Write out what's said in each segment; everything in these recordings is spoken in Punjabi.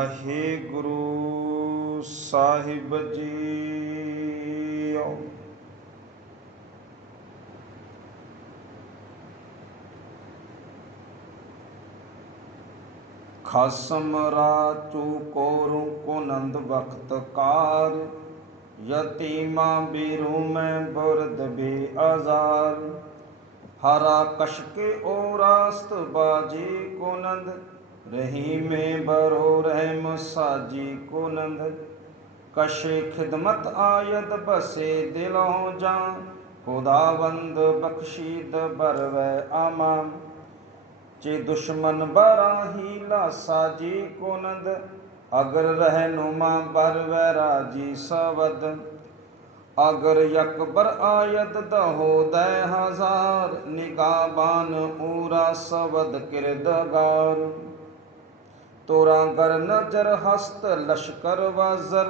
ਵਾਹਿਗੁਰੂ ਸਾਹਿਬ ਜੀਓ। ਖਸਮ ਰਾਚੂ ਕੋਰੂ ਕੁਨੰਦ ਵਖਤ ਕਾਰ, ਯਤੀਮਾ ਬੀਰੂ ਮੈਂ ਬੁਰਦ ਬੇਆਜ਼ਾਰ। ਹਰਾ ਕਸ਼ਕੇ ਔਰਾਸਤ ਬਾਜੀ ਕੁਨੰਦ, रही में बरो रहम साजी कुनंद। कशे खिदमत आयद बसे दिलों जान, खुदावंद बख्शीद बरवै आमान। चे दुश्मन बराहीला साजी कुनंद, अगर रहनुमा बरवै राजी सवद। अगर यकबर आयद दहो दै हजार, निगाबान ऊरा सवद किरदगार। तोरा गर नजर हस्त लश्कर वजर,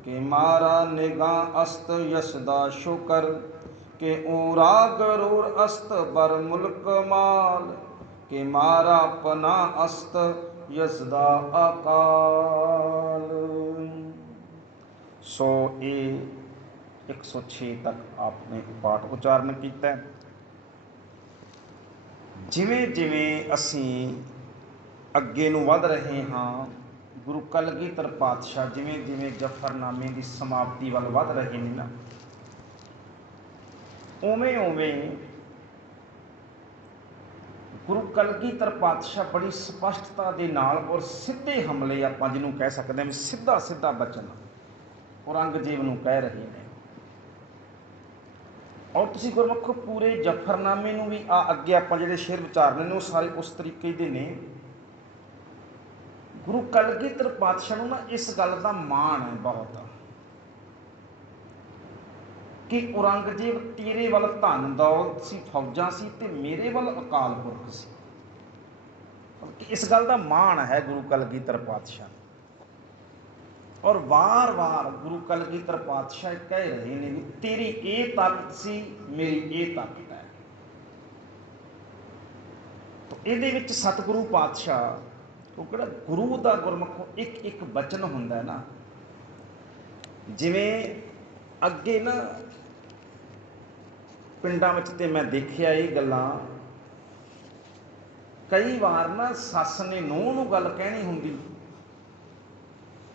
के मारा निगाह अस्त यसदा शुकर। के ऊरा गरूर अस्त बर मुल्क माल, के मारा पना अस्त यसदा अकाल। सो ये 106 तक आपने पाठ उच्चारण किया। जिमें जिमें असी ਅੱਗੇ ਨੂੰ ਵੱਧ ਰਹੇ ਹਾਂ, ਗੁਰੂ ਕਲਗੀਧਰ ਪਾਤਸ਼ਾਹ ਜਿਵੇਂ ਜਿਵੇਂ ਜਫਰਨਾਮੇ ਦੀ ਸਮਾਪਤੀ ਵੱਲ ਵੱਧ ਰਹੇ ਨੇ ਨਾ, ਉਵੇਂ ਉਵੇਂ ਗੁਰੂ ਕਲਗੀਧਰ ਪਾਤਸ਼ਾਹ ਬੜੀ ਸਪਸ਼ਟਤਾ ਦੇ ਨਾਲ ਔਰ ਸਿੱਧੇ ਹਮਲੇ, ਆਪਾਂ ਜਿਹਨੂੰ ਕਹਿ ਸਕਦੇ ਹਾਂ ਸਿੱਧਾ ਸਿੱਧਾ ਬਚਨ ਔਰੰਗਜ਼ੇਬ ਨੂੰ ਕਹਿ ਰਹੇ ਨੇ। ਔਰ ਤੁਸੀਂ ਗੁਰਮੁਖੋ ਪੂਰੇ ਜਫਰਨਾਮੇ ਨੂੰ ਵੀ ਅੱਗੇ ਆਪਾਂ ਜਿਹੜੇ ਸ਼ੇਰ ਵਿਚਾਰਨੇ ਨੇ ਉਹ ਸਾਰੇ ਉਸ ਤਰੀਕੇ ਦੇ ਨੇ। ਗੁਰੂ ਕਲਗੀਧਰ ਪਾਤਸ਼ਾਹ ਨੂੰ ਨਾ ਇਸ ਗੱਲ ਦਾ ਮਾਣ ਹੈ ਬਹੁਤ, ਕਿ ਔਰੰਗਜ਼ੇਬ ਤੇਰੇ ਵੱਲ ਧਨ ਦੌਲਤ ਸੀ, ਫੌਜਾਂ ਸੀ, ਤੇ ਮੇਰੇ ਵੱਲ ਅਕਾਲ ਪੁਰਖ ਸੀ। ਇਸ ਗੱਲ ਦਾ ਮਾਣ ਹੈ ਗੁਰੂ ਕਲਗੀਧਰ ਪਾਤਸ਼ਾਹ। ਔਰ ਵਾਰ-ਵਾਰ ਗੁਰੂ ਕਲਗੀਧਰ ਪਾਤਸ਼ਾਹ ਕਹਿ ਰਹੇ ਨੇ ਵੀ ਤੇਰੀ ਇਹ ਤਾਕਤ ਸੀ, ਮੇਰੀ ਇਹ ਤਾਕਤ ਹੈ। ਇਹਦੇ ਵਿੱਚ ਸਤਿਗੁਰੂ ਪਾਤਸ਼ਾਹ, ਉਹ ਕਿਹੜਾ ਗੁਰੂ ਦਾ ਗੁਰਮੁਖੋਂ ਇੱਕ ਇੱਕ ਬਚਨ ਹੁੰਦਾ ਨਾ, ਜਿਵੇਂ ਅੱਗੇ ਨਾ ਪਿੰਡਾਂ ਵਿੱਚ ਤੇ ਮੈਂ ਦੇਖਿਆ ਇਹ ਗੱਲਾਂ, ਕਈ ਵਾਰ ਨਾ ਸੱਸ ਨੇ ਨੂੰਹ ਨੂੰ ਗੱਲ ਕਹਿਣੀ ਹੁੰਦੀ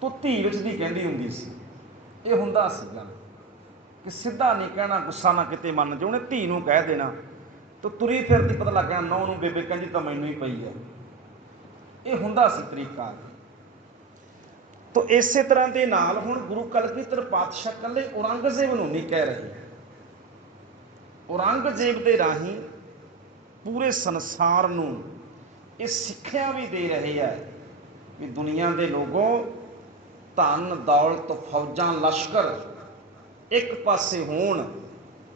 ਤੂੰ ਧੀ ਵਿੱਚ ਦੀ ਕਹਿੰਦੀ ਹੁੰਦੀ ਸੀ। ਇਹ ਹੁੰਦਾ ਸੀਗਾ ਕਿ ਸਿੱਧਾ ਨਹੀਂ ਕਹਿਣਾ, ਗੁੱਸਾ ਨਾ ਕਿਤੇ ਮੰਨ ਜੇ, ਉਹਨੇ ਧੀ ਨੂੰ ਕਹਿ ਦੇਣਾ ਤਾਂ ਤੁਰੀ ਫਿਰਦੀ ਪਤਾ ਲੱਗ ਜਾਣਾ ਨੂੰਹ ਨੂੰ ਬੇਬੇ ਕਹਿੰਦੀ ਤਾਂ ਮੈਨੂੰ ਹੀ ਪਈ ਹੈ। ਇਹ ਹੁੰਦਾ ਸੀ ਤਰੀਕਾ। ਤੋ ਇਸੇ ਤਰ੍ਹਾਂ ਦੇ ਨਾਲ ਹੁਣ ਗੁਰੂ ਕਲਗੀਧਰ ਪਾਤਸ਼ਾਹ ਇਕੱਲੇ ਔਰੰਗਜ਼ੇਬ ਨੂੰ ਨਹੀਂ ਕਹਿ ਰਹੇ, ਔਰੰਗਜ਼ੇਬ ਦੇ ਰਾਹੀਂ ਪੂਰੇ ਸੰਸਾਰ ਨੂੰ ਇਹ ਸਿੱਖਿਆ ਵੀ ਦੇ ਰਹੇ ਹੈ ਕਿ ਦੁਨੀਆ ਦੇ ਲੋਗੋਂ ਧਨ ਦੌਲਤ ਫੌਜਾਂ ਲਸ਼ਕਰ ਇੱਕ ਪਾਸੇ ਹੋਣ,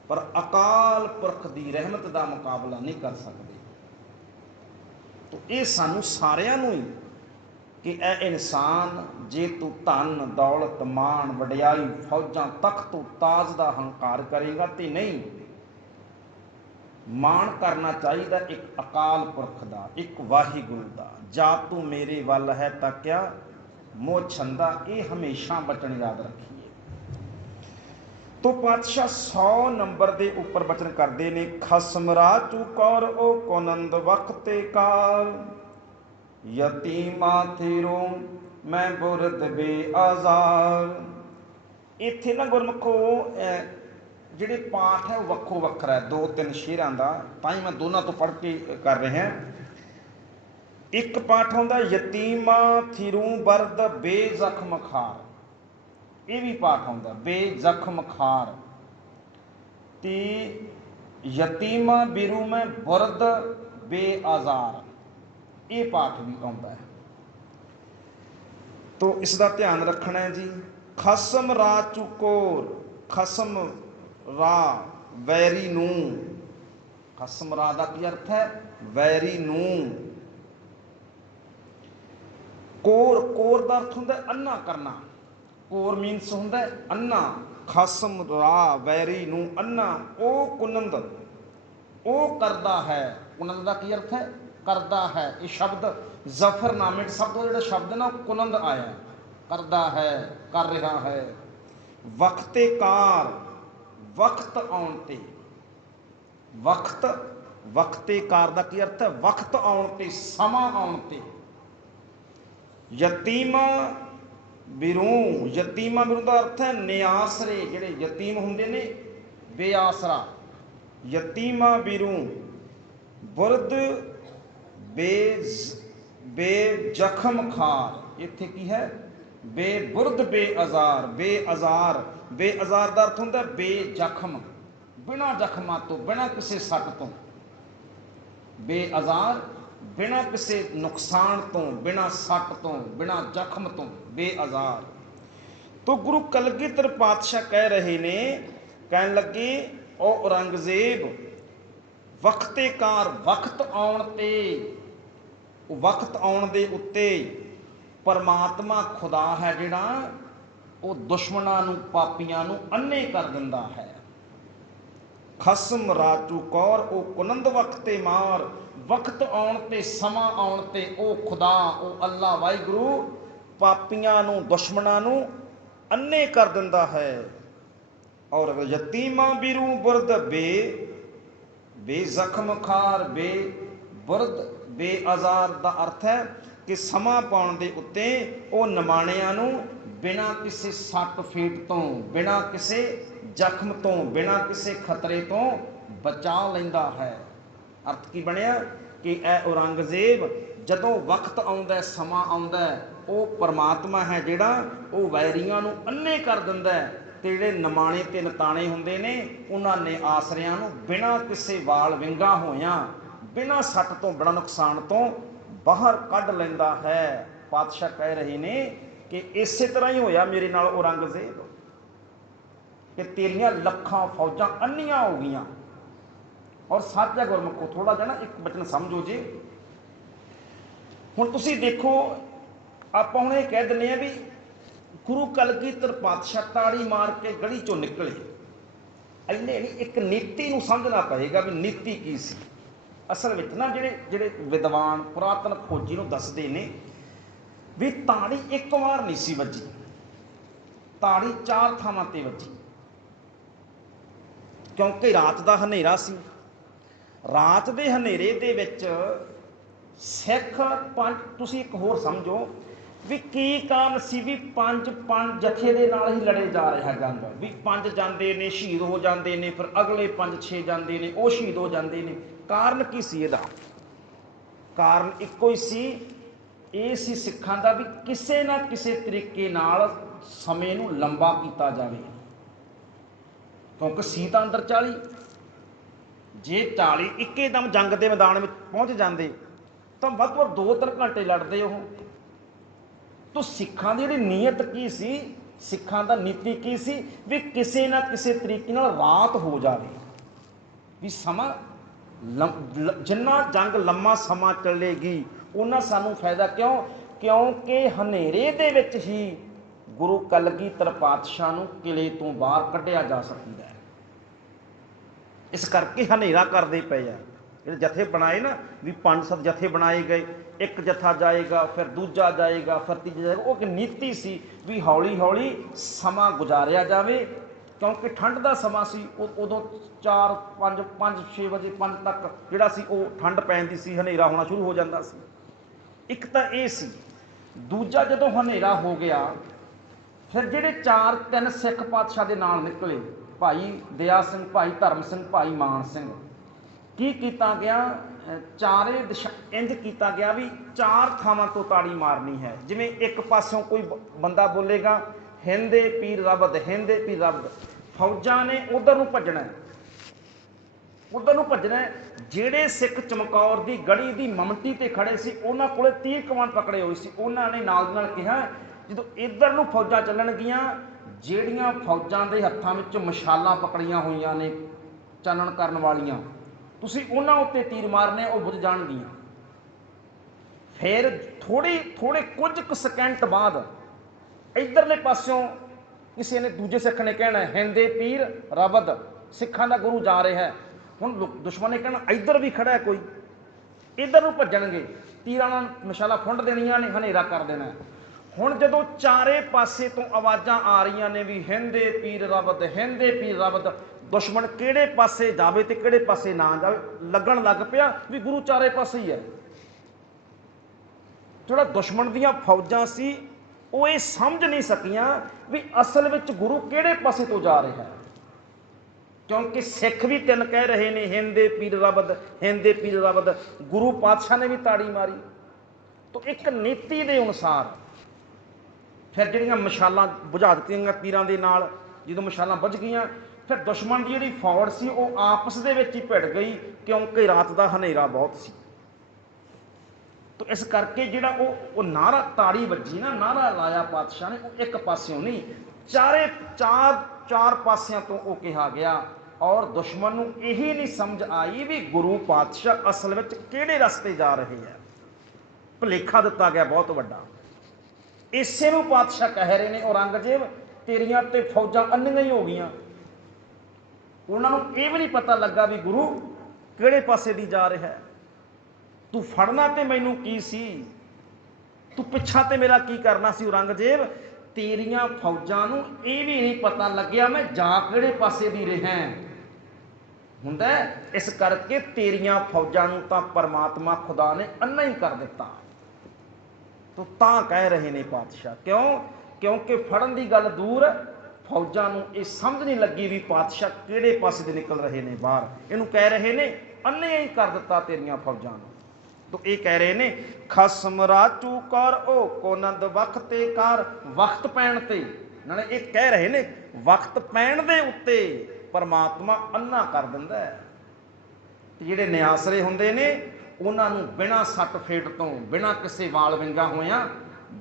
ਪਰ ਅਕਾਲ ਪੁਰਖ ਦੀ ਰਹਿਮਤ ਦਾ ਮੁਕਾਬਲਾ ਨਹੀਂ ਕਰ ਸਕਦੇ। ਤੋ ਇਹ ਸਾਨੂੰ ਸਾਰਿਆਂ ਨੂੰ ਹੀ ਕਿ ਇਹ ਇਨਸਾਨ ਜੇ ਤੂੰ ਧਨ ਦੌਲਤ ਮਾਣ ਵਡਿਆਈ ਫੌਜਾਂ ਤਖਤ ਤਾਜ ਦਾ ਹੰਕਾਰ ਕਰੇਗਾ ਤੇ ਨਹੀਂ, ਮਾਣ ਕਰਨਾ ਚਾਹੀਦਾ ਇੱਕ ਅਕਾਲ ਪੁਰਖ ਦਾ, ਇੱਕ ਵਾਹਿਗੁਰੂ ਦਾ। ਜਾ ਤੂੰ ਮੇਰੇ ਵੱਲ ਹੈ ਤਾਂ ਕਿਆ ਮੋਹ ਛੰਦਾ, ਇਹ ਹਮੇਸ਼ਾ ਬਚਨ ਯਾਦ ਰੱਖੀਏ। ਤੋ ਪਾਤਸ਼ਾਹ 100 ਨੰਬਰ ਦੇ ਉੱਪਰ ਬਚਨ ਕਰਦੇ ਨੇ। ਖਸਮ ਰਾਚੂ ਕੌਰ ਓ ਕੁਨੰਦ ਵਖਤੇ ਕਾਲ, ਯਤੀਮਾ ਥੀਰੋ ਮੈਂ ਬੁਰਦ ਬੇਆਜ਼ਾਰ। ਇੱਥੇ ਨਾ ਗੁਰਮੁਖੋ ਜਿਹੜੇ ਪਾਠ ਹੈ ਉਹ ਵੱਖੋ ਵੱਖਰਾ ਹੈ, 2-3 ਸ਼ੇਰਾਂ ਦਾ, ਤਾਂ ਹੀ ਮੈਂ ਦੋਨਾਂ ਤੋਂ ਪੜ੍ਹ ਕੇ ਕਰ ਰਿਹਾ। ਇੱਕ ਪਾਠ ਹੁੰਦਾ ਯਤੀਮਾ ਥੀਰੂ ਬਰਦ ਬੇਜ਼ਖਮ ਖਾਰ, ਇਹ ਵੀ ਪਾਠ ਹੁੰਦਾ ਬੇਜ਼ਖਮ ਖਾਰ। ਤੇ ਯਤੀਮਾ ਬਿਰੂ ਮੈਂ ਬੁਰਦ ਬੇਆਜ਼ਾਰ, ਇਹ ਪਾਠ ਵੀ ਆਉਂਦਾ ਹੈ। ਤੋ ਇਸ ਦਾ ਧਿਆਨ ਰੱਖਣਾ ਹੈ ਜੀ। ਖਸਮ ਰਾ ਚੁਕੋਰ, ਖਸਮ ਰਾ ਵੈਰੀ ਨੂੰ, ਖਸਮ ਰਾ ਦਾ ਕੀ ਅਰਥ ਹੈ? ਵੈਰੀ ਨੂੰ। ਕੋਰ, ਕੋਰ ਦਾ ਅਰਥ ਹੁੰਦਾ ਅੰਨਾ ਕਰਨਾ, ਕੋਰ ਮੀਨਸ ਹੁੰਦਾ ਅੰਨਾ। ਖਸਮ ਰਾ ਵੈਰੀ ਨੂੰ ਅੰਨਾ, ਉਹ ਕੁਨੰਦ ਉਹ ਕਰਦਾ ਹੈ। ਕੁਨੰਦ ਦਾ ਕੀ ਅਰਥ ਹੈ? करदा है, ये शब्द जफरनामे सब तो जो शब्द ना कुनंद आया, करदा है, कर रहा है। वक्ते कार, वक्त आउण ते, वक्त वक्ते कार का की अर्थ है, वक्त आउण ते, समा आउण ते। यतीमा बिरू, यतीमा बिरू का अर्थ है निआसरे, जिहड़े यतीम हुंदे ने बेआसरा। यतीमा बिरू बुरद बे बेजखम खार, इत्थे की है बेबुरद बेअजार, बेअजार, बेअजार का अर्थ होंदा बेजखम, बिना जख्मां तो, बिना किसी सट तो, बेअजार बिना किसी नुकसान तो, बिना सट तो, बिना जख्म तो, बेअजार। तो गुरु कलगीधर पातशाह कह रहे ने, कहन लगे ओ औरंगजेब वक्ते कार, वक्त आउण ते, वक्त आउण दे उत्ते परमात्मा खुदा है जिहड़ा वो दुश्मनां नूं, पापियां नूं अन्ने कर दिंदा है। खसम राजू कौर ओ कुनंद वक्ते मार, वक्त आउण ते, समा आउण ते ओ खुदा, ओ अल्लाह वाहिगुरू पापियां नूं, दुश्मनां नूं अन्ने कर दिंदा है। और यतीमा बिरू बुरद बेजख्म खार, बुरद बेअजार का अर्थ है कि समा पाउण दे उत्ते ओ निमाणियां नूं बिना किसी सट फेट तो, बिना किसी जख्म तो, बिना किसी खतरे तो बचा लैंदा है। अर्थ की बनिया कि ए औरंगजेब जदों वक्त आउंदा, समा आउंदा, वो परमात्मा है जिहड़ा वो वैरियां नूं अन्ने कर दिंदा है, ते जिहड़े निमाणे ते नताणे हुंदे ने उन्हां ने आसरियां नूं बिना किसी वाल विंगा होया, बिना सट तो, बिना नुकसान तो बाहर कढ लैंदा है। पातशाह कह रहे ने कि इस तरह ही होया मेरे नाल औरंगजेब, कि तेरियां लखां फौजां अन्नियां हो गईयां। और सच है गुरमुखो, थोड़ा जिहा ना एक बचन समझो जी। हुण तुसीं देखो, आपां हुण इह कह दिंदे आ भी गुरु कलगीधर पातशाह ताड़ी मार के गली चों निकले, इन्ने नहीं, एक नीति नूं समझना पएगा भी नीति की सी। असल विच ना जिहड़े विद्वान पुरातन खोजी नूं दसदे ने भी ताड़ी एक वार नहीं सी वजी, ताड़ी 4 थावां ते वजी, क्योंकि रात का हनेरा सी। रात के हनेरे दे विच सिख पंज, तुसीं एक होर समझो भी की कारण सी भी पंज जथे दे नाल ही लड़े जा रहा जंग, भी 5 जांदे ने शहीद हो जाते हैं, फिर अगले 5-6 जाते हैं वो शहीद हो जाते हैं। कारण की सी इहदा? कारण इक्को ही सी, ये सी सिखां दा भी किसी ना किसी तरीके नाल समय नूं लंबा किया जाए, क्योंकि सी तां अंदर 40, जे 40 इक्के-दम जंग के मैदान में पहुँच जाते तो वध तो 2-3 घंटे लड़ते हो। तो सिखां दी जिहड़ी नीयत की सी, सिखां दा नीति की सी भी किसी ना किसी तरीके नाल रात हो जाए, भी समा जिन्ना जंग लम्मा समा चलेगी उन्ना सानू फायदा। क्यों? क्योंकि हनेरे दे विच ही गुरु कलगीधर पातशाह नूं किले तो बाहर कढ़िया जा सकदा है। इस करके हनेरा करते पे आ, जिहड़े जथे बनाए ना भी 5-7 जथे बनाए गए, एक जथा जाएगा, फिर दूजा जाएगा, फिर तीजा जाएगा। वो एक नीति सी भी हौली हौली समा गुजारिया जाए, क्योंकि ठंड का समा सी उदों 4-5-6 वजे 5 तक जिहड़ा सी वो ठंड पैंदी सी, हनेरा होना शुरू हो जाता सी। एक तो ये सी। दूजा जदों हनेरा हो गया, फिर जिहड़े 4-3 सिख पातशाह दे नाल निकले, भाई दया सिंह, भाई धर्म सिंह, भाई मान सिंह, की किया गया, चारे दिशा इंज किया गया भी 4 थावां तो ताड़ी मारनी है। जिवें एक पासों कोई बंदा बोलेगा हिंदे पीर रबद, हिंदे पीर रबद, फौजां ने उधर नूं भजना, उधर नूं भजना। जिहड़े सिख चमकौर की गढ़ी की ममटी ते खड़े सी, उन्हां कोले तीर कमान पकड़े हुए सी। उन्हां ने नाल नाल कहा जो इधर नूं फौजां चलणगियां, ਜਿਹੜੀਆਂ फौजां के हत्थों में मशालां पकड़ियां हुई ने चानण करन वालियां, तुसीं उन्हां उत्ते तीर मारने, वो बुझ जाणगियां। फिर थोड़े कुछ क सैकेंड बाद इधरले पासों किसी ने, दूजे सिख ने कहना हिंदे पीर रबद, सिखां दा गुरु जा रहा है। हुण दुश्मन ने कहना इधर भी खड़ा है कोई, इधर नूं भज्जणगे, तीरां नाल मशाला फुंड देणीਆਂ ने, हनेरा कर देना। हुण जदों चारे पासे तो आवाज़ां आ रहीਆਂ ने भी हिंदे पीर रबद, हिंदे पीर रबद, दुश्मन किहड़े पासे जावे ते किहड़े पासे ना जावे, लगन लग पिया भी गुरु चारे पासे ही है। ਜਿਹੜਾ दुश्मन ਦੀਆਂ फौजां सी ਉਹ ਇਹ समझ नहीं सकियां भी असल ਵਿੱਚ गुरु ਕਿਹੜੇ पासे तो जा रहा है, क्योंकि सिख भी तीन कह रहे ने हिंदे पीर रबद, हिंदे पीर रबद, गुरु पातशाह ने भी ताड़ी मारी। तो एक नीति के अनुसार फिर ਜਿਹੜੀਆਂ मशालां बुझा ਦਿੱਤੀਆਂ पीरां ਦੇ नाल, ਜਦੋਂ मशालां बुझ गईਆਂ फिर दुश्मन की ਜਿਹੜੀ फौज सी ਉਹ आपस ਦੇ ਵਿੱਚ ही भिड़ गई, क्योंकि रात का हनेरा बहुत सी। तो इस करके जिहड़ा वो नारा ताड़ी वजी ना, नारा लाया पातशाह ने, वो एक पासियों नहीं चार पासियां तो वो कहा गया। और दुश्मन नूं यही नहीं समझ आई भी गुरु पातशाह असल में किहड़े रस्ते जा रहे हैं, भुलेखा दिता गया बहुत वड्डा। इसे नूं पातशाह कह रहे ने औरंगजेब तेरियां ते फौजां अन्नियां ही हो गईयां, उन्हां नूं इह भी नहीं पता लगा भी गुरु किहड़े पासे दी जा रहा है। तू फड़ना ते मैनू की सी, तू पिछा ते मेरा की करना सी औरंगजेब, तेरियां फौजां नूं इह भी नहीं पता लग्या मैं जा किहड़े पासे दी रहा हुंदा। इस करके तेरियां फौजां नूं तां परमात्मा खुदा ने अन्ना ही कर दिता। तो तां कह रहे ने पातशाह, क्यों? क्योंकि फड़न की गल दूर, फौजां नूं इह समझ नहीं लगी भी पातशाह किहड़े पासे दे निकल रहे ने बाहर। इहनूं कह रहे ने अन्ने ही कर दिता तेरियां फौजां नूं। तो ये कह रहे ने खसम राचू कर ओ कोनंद वक्ते कार, वक्त पैण ते नाले ये कह रहे ने वक्त पैण दे उत्ते परमात्मा अन्ना कर दिंदा है। जिहड़े निआसरे हुंदे ने उन्हां नूं बिना सट फेट तो, बिना किसी वाल विंगा होया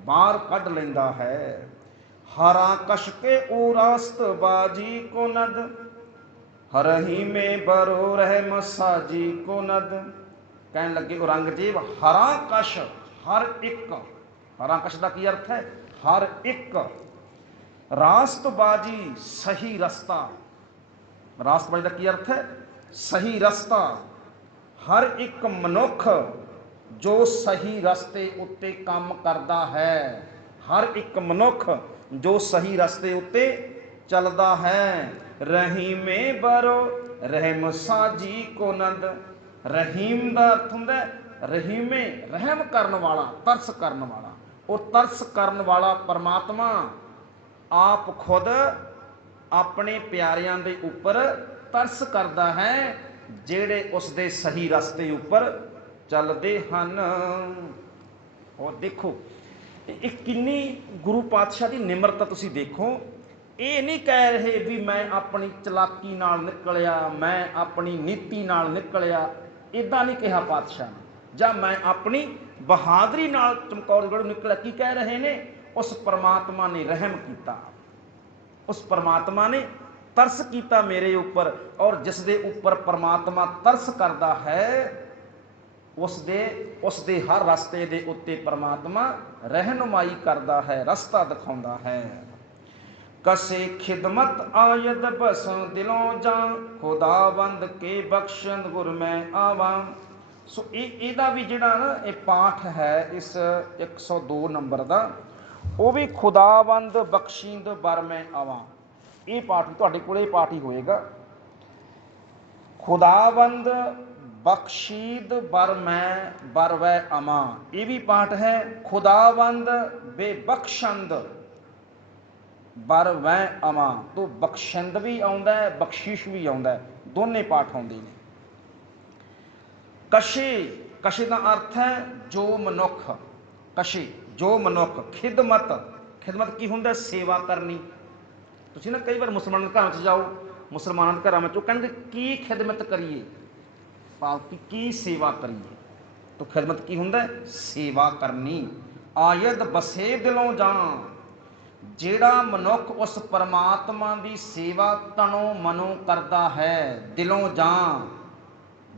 बाहर कढ लैंदा है। हरा कश के उरास्त बाजी को नद, हरही में बरो रह मसाजी को नद। कहने लगे औरंगजेब हरा कश, हर एक, हरा कश का की अर्थ है? हर एक, रास्तबाजी सही रस्ता, रास्तबाजी का की अर्थ है? सही रस्ता। हर एक मनुख जो सही रस्ते उत्ते काम करता है, हर एक मनुख जो सही रस्ते उत्ते चलता है। रहीमे बरो रहम साजी को नद, रहीम का अर्थ होंदा रहीमे रहम करने वाला, तरस करने वाला। और तरस करने वाला परमात्मा आप खुद अपने प्यारियां दे उपर तरस करता है जेड़े उसदे सही रस्ते उपर चलते हन। और देखो एक किन्नी गुरु पातशाह की निमरता तुसी देखो। ये नहीं कह रहे भी मैं अपनी चलाकी नाल निकलिया, मैं अपनी नीति नाल निकलिया, इदा नहीं कहा पातशाह ने, जां मैं अपनी बहादुरी नाल चमकौरगढ़ निकलिया। की कह रहे ने? उस परमात्मा ने रहम किया, उस परमात्मा ने तरस किया मेरे ऊपर। और जिस दे ऊपर परमात्मा तरस करता है उसदे हर रास्ते दे उत्ते परमात्मा रहनुमाई करता है, रास्ता दिखाता है। कसे खिदमत आयद बस दिलों जा, खुदावंद के बख्शन गुर में आवा। सो इहदा भी जिहड़ा ना ये पाठ है इस 102 नंबर का, वो भी खुदावंद बख्शींद बर में आवा। ये पाठ तुहाडे कोल ये पाठ ही होएगा, खुदावंद बख्शीद बर मैं बर वै अमा। ये भी पाठ है खुदावंद बेबख्शंद बर वै अमा। तो बख्शंद भी आउंदा है, बख्शिश भी आउंदा है, दोने पाठ आउंदे ने। कशे, कशे का अर्थ है जो मनुख, कशे जो मनुख। खिदमत, खिदमत की हुंदा? सेवा करनी। तुसीं ना कई बार मुसलमान घरों च जाओ, मुसलमानों के घरों में कहणगे की खिदमत करिए, भाव की सेवा करिए। तो खिदमत की हुंदा? सेवा करनी। आयद बसे दिलों जां, जेड़ा मनुख उस परमात्मा की सेवा तनों मनों करता है, दिलों जां,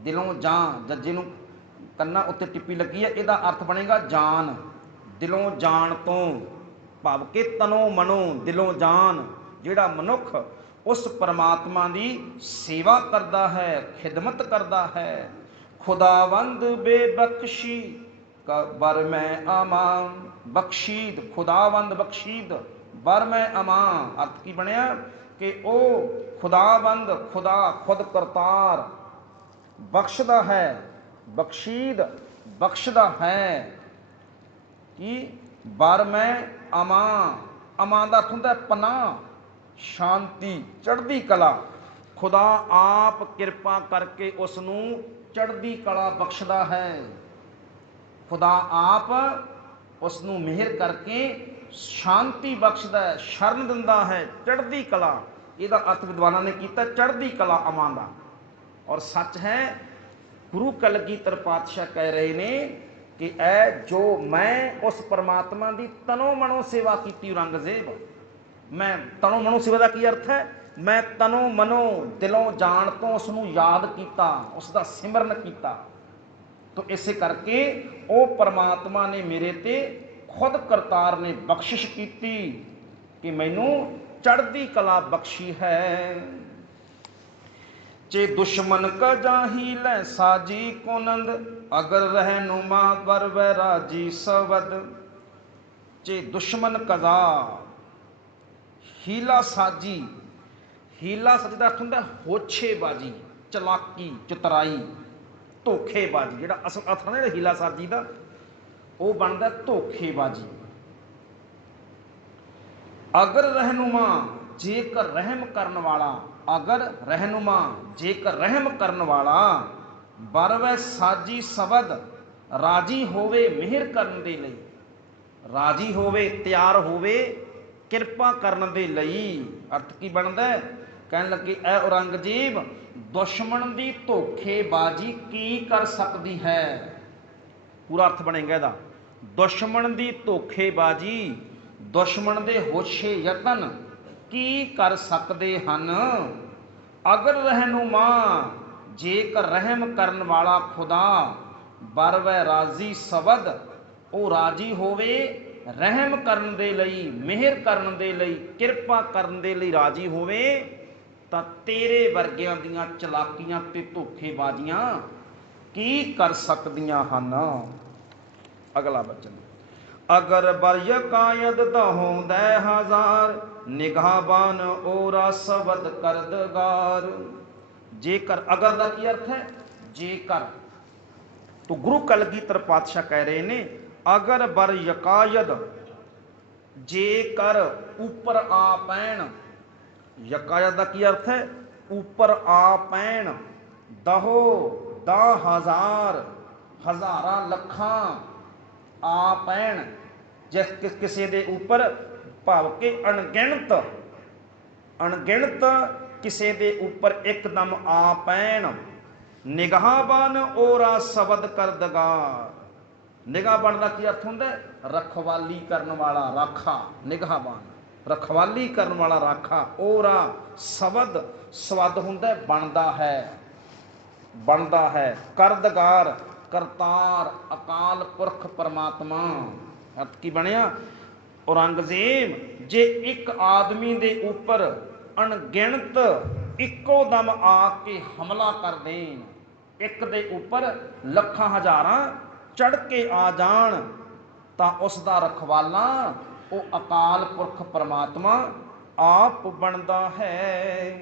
दिलों जान, जज्जे नूं कन्ना उत्ते टिप्पी लगी है, इहदा अर्थ बनेगा जान। दिलों जान तो भाव के तनों मनों, दिलों जान जिहड़ा मनुख उस परमात्मा की सेवा करता है, खिदमत करता है। खुदावंद बेबख्शी बर मैं अमां। बख्शीद खुदावंद बख्शीद बर मैं अमां। अर्थ की बनया कि ओ खुदावंद खुदा खुद करतार बख्शदा है, बख्शीद बख्शदा है कि बर मैं अमां। अमां दा अर्थ हुंदा पनाह, शांति, चढ़दी कला। खुदा आप किरपा करके उसनूं चढ़दी कला बख्शदा है। खुदा आप उसनूं मेहर करके शांति बख्शदा है, शरण दिंदा है, चढ़दी कला। ਇਹਦਾ अर्थ विद्वाना ने किया चढ़दी कला अमां दा। और सच है गुरु कलगीधर पातशाह कह रहे ने कि ऐ जो मैं उस परमात्मा की तनों मनो सेवा की औरंगजेब। मैं तनों मनो सेवा का की अर्थ है, मैं तनों मनो दिलों जान तो उसनूं याद किया, उसका सिमरन किया। तो इसे करके वो परमात्मा ने मेरे ते खुद करतार ने बख्शिश की कि मैनू चढ़दी कला बख्शी है। चे दुश्मन का जाही लै साजी कोनंद अगर रहनुमा बर वैराजी सवद। चे दुश्मन कजा हीला साजी। हीला साजी का अर्थ होंदा होछेबाजी, चलाकी, चतराई, धोखेबाजी। जिहड़ा असल अर्थ है ना हीला साजी का वो बनता धोखेबाजी। अगर रहनुमा जेकर रहम करने वाला, अगर रहनुमा जेकर रहम करने वाला, बरवै साजी सबद राजी होवे मेहर करन दे लई। राजी होवे तैयार होवे किरपा करन दे लई। अर्थ की बनता है, कहन लगे ऐ औरंगजेब दुश्मन की धोखेबाजी की कर सकती है। पूरा अर्थ बनेगा इसदा, दुश्मन की धोखेबाजी, दुश्मन के होछे यतन की कर सकते हैं। अगर रहनुमा जेकर रहम करन वाला खुदा बर वै राजी सबद वो राजी होवे रहम करन दे लई, मेहर करन दे लई, किरपा करन दे लई राजी होवे तां तेरे वर्गियां दियां चलाकियां ते धोखेबाजियां की कर सकदियां हन। अगला बचन, अगर बरयकायद दहों दै हजार निगाहबान ओरा सबद करदगार। जेकर, अगर का की अर्थ है जेकर। तो गुरु कलगीधर पातशाह कह रहे ने अगर बर यकायद जेकर ऊपर आ पैण। यकायद का की अर्थ है ऊपर आ पैण। दहो दा हजार, हजारा लखा आ पैण। जिस किसी के ऊपर भाव के अणगिणत, अणगिणत किसी के ऊपर एकदम आ पैण। निगाहबान ओरा सबद करदगार। निगाहबान का की अर्थ होंदा रखवाली करने वाला, राखा। निगाहबान रखवाली करने वाला, राखा। ओरा सबद, सबद होंदा बनता है, बनता है। करदगार करतार, अकाल पुरख परमात्मा। अर्थ की बनया औरंगजेब जे एक आदमी दे ऊपर अणगिणत इको दम आके हमला कर देन, एक दे ऊपर लखां हजारां चढ़ के आ जान, तां उसदा रखवाला वो अकाल पुरख परमात्मा आप बनता है।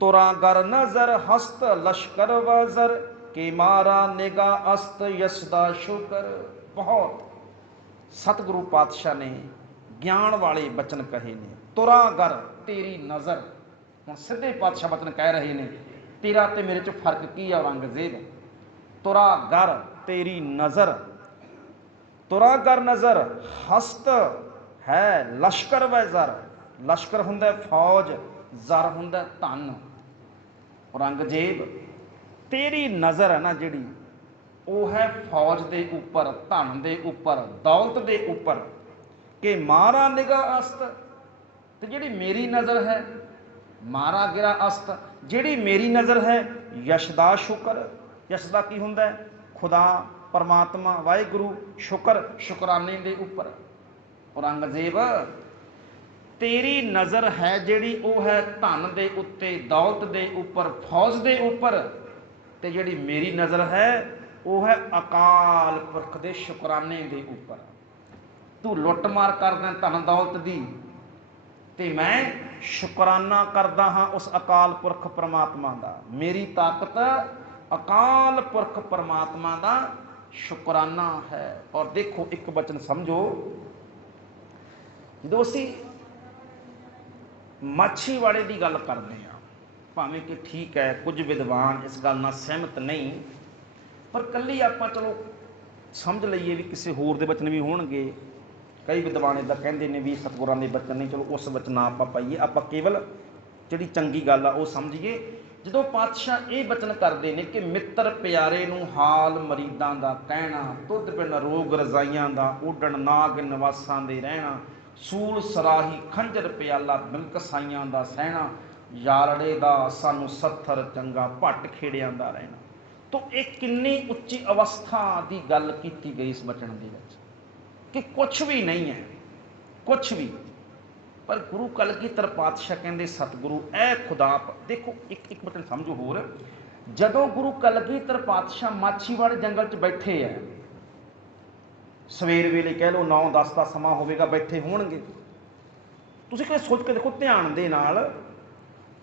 तुरा गर नजर हस्त लश्कर वजर के मारा निगाह अस्त यसदा शुकर। बहुत सतगुरु पातशाह ने ज्ञान वाले बचन कहे ने। तुरा गर तेरी नज़र, हम सीधे पातशाह बचन कह रहे ने तेरा ते मेरे च फर्क की है औरंगजेब। तुरा गर तेरी नज़र, तुरा गर नज़र हस्त है लश्कर व जर। लश्कर हुंदा फौज, जर हुंदा धन। औरंगजेब तेरी नज़र है ना जिहड़ी वो है फौज के उपर, धन के उपर, दौलत के उपर। कि मारा निगाह अस्त, तो जिहड़ी मेरी नज़र है मारा गिरा अस्त, जिहड़ी मेरी नज़र है यशदा शुकर। यशदा की हुंदा खुदा परमात्मा वाहिगुरु, शुकर शुकराने के उपर। औरंगजेब तेरी नज़र है जिहड़ी वो है धन के उत्ते, दौलत के उपर, फौज के उपर। ਤੇ ਜਿਹੜੀ ਮੇਰੀ ਨਜ਼ਰ ਹੈ ਉਹ ਹੈ ਅਕਾਲ ਪੁਰਖ ਦੇ ਸ਼ੁਕਰਾਨੇ ਦੇ ਉੱਪਰ। ਤੂੰ ਲੁੱਟ ਮਾਰ ਕਰਦਾ ਧਨ ਦੌਲਤ ਦੀ, ਤੇ ਮੈਂ ਸ਼ੁਕਰਾਨਾ ਕਰਦਾ ਹਾਂ ਉਸ ਅਕਾਲ ਪੁਰਖ ਪਰਮਾਤਮਾ ਦਾ। ਮੇਰੀ ਤਾਕਤ ਅਕਾਲ ਪੁਰਖ ਪਰਮਾਤਮਾ ਦਾ ਸ਼ੁਕਰਾਨਾ ਹੈ। ਔਰ ਦੇਖੋ ਇੱਕ ਬਚਨ ਸਮਝੋ, ਜਦੋਂ ਅਸੀਂ ਮਾਛੀਵਾੜੇ ਦੀ ਗੱਲ ਕਰਦੇ ਹਾਂ, ਭਾਵੇਂ ਕਿ ਠੀਕ ਹੈ ਕੁਝ ਵਿਦਵਾਨ ਇਸ ਗੱਲ ਨਾਲ ਸਹਿਮਤ ਨਹੀਂ, ਪਰ ਕੱਲੀ ਆਪਾਂ ਚਲੋ ਸਮਝ ਲਈਏ ਵੀ ਕਿਸੇ ਹੋਰ ਦੇ ਬਚਨ ਵੀ ਹੋਣਗੇ। ਕਈ ਵਿਦਵਾਨ ਇੱਦਾਂ ਕਹਿੰਦੇ ਨੇ ਵੀ ਸਤਿਗੁਰਾਂ ਦੇ ਬਚਨ ਨਹੀਂ, ਚਲੋ ਉਸ ਵਿੱਚ ਨਾ ਆਪਾਂ ਪਾਈਏ, ਆਪਾਂ ਕੇਵਲ ਜਿਹੜੀ ਚੰਗੀ ਗੱਲ ਆ ਉਹ ਸਮਝੀਏ। ਜਦੋਂ ਪਾਤਸ਼ਾਹ ਇਹ ਬਚਨ ਕਰਦੇ ਨੇ ਕਿ ਮਿੱਤਰ ਪਿਆਰੇ ਨੂੰ ਹਾਲ ਮਰੀਦਾਂ ਦਾ ਕਹਿਣਾ, ਤੁਧ ਬਿਨ ਰੋਗ ਰਜ਼ਾਈਆਂ ਦਾ ਓਡਣ, ਨਾਗ ਨਿਵਾਸਾਂ ਦੇ ਰਹਿਣਾ, ਸੂਲ ਸਰਾਹੀ ਖੰਜਰ ਪਿਆਲਾ ਬਿਲਕ ਸਾਈਆਂ ਦਾ ਸਹਿਣਾ, ਯਾਰੜੇ ਦਾ ਸਾਨੂੰ ਸੱਥਰ ਚੰਗਾ ਭੱਟ ਖੇੜਿਆਂ ਦਾ ਰਹਿਣਾ। ਤਾਂ ਇਹ ਕਿੰਨੀ ਉੱਚੀ ਅਵਸਥਾ ਦੀ ਗੱਲ ਕੀਤੀ ਗਈ ਇਸ ਬਚਨ ਦੇ ਵਿੱਚ ਕਿ ਕੁਛ ਵੀ ਨਹੀਂ ਹੈ, ਕੁਛ ਵੀ। ਪਰ ਗੁਰੂ ਕਲਗੀਧਰ ਪਾਤਸ਼ਾਹ ਕਹਿੰਦੇ ਸਤਿਗੁਰੂ ਇਹ ਖੁਦਾ। ਦੇਖੋ ਇੱਕ ਬਚਨ ਸਮਝੋ ਹੋਰ, ਜਦੋਂ ਗੁਰੂ ਕਲਗੀਧਰ ਪਾਤਸ਼ਾਹ ਮਾਛੀਵਾੜੇ ਜੰਗਲ 'ਚ ਬੈਠੇ ਹੈ, ਸਵੇਰ ਵੇਲੇ ਕਹਿ ਲਓ 9-10 ਦਾ ਸਮਾਂ ਹੋਵੇਗਾ, ਬੈਠੇ ਹੋਣਗੇ। ਤੁਸੀਂ ਕਦੇ ਸੋਚ ਕੇ ਦੇਖੋ ਧਿਆਨ ਦੇ ਨਾਲ,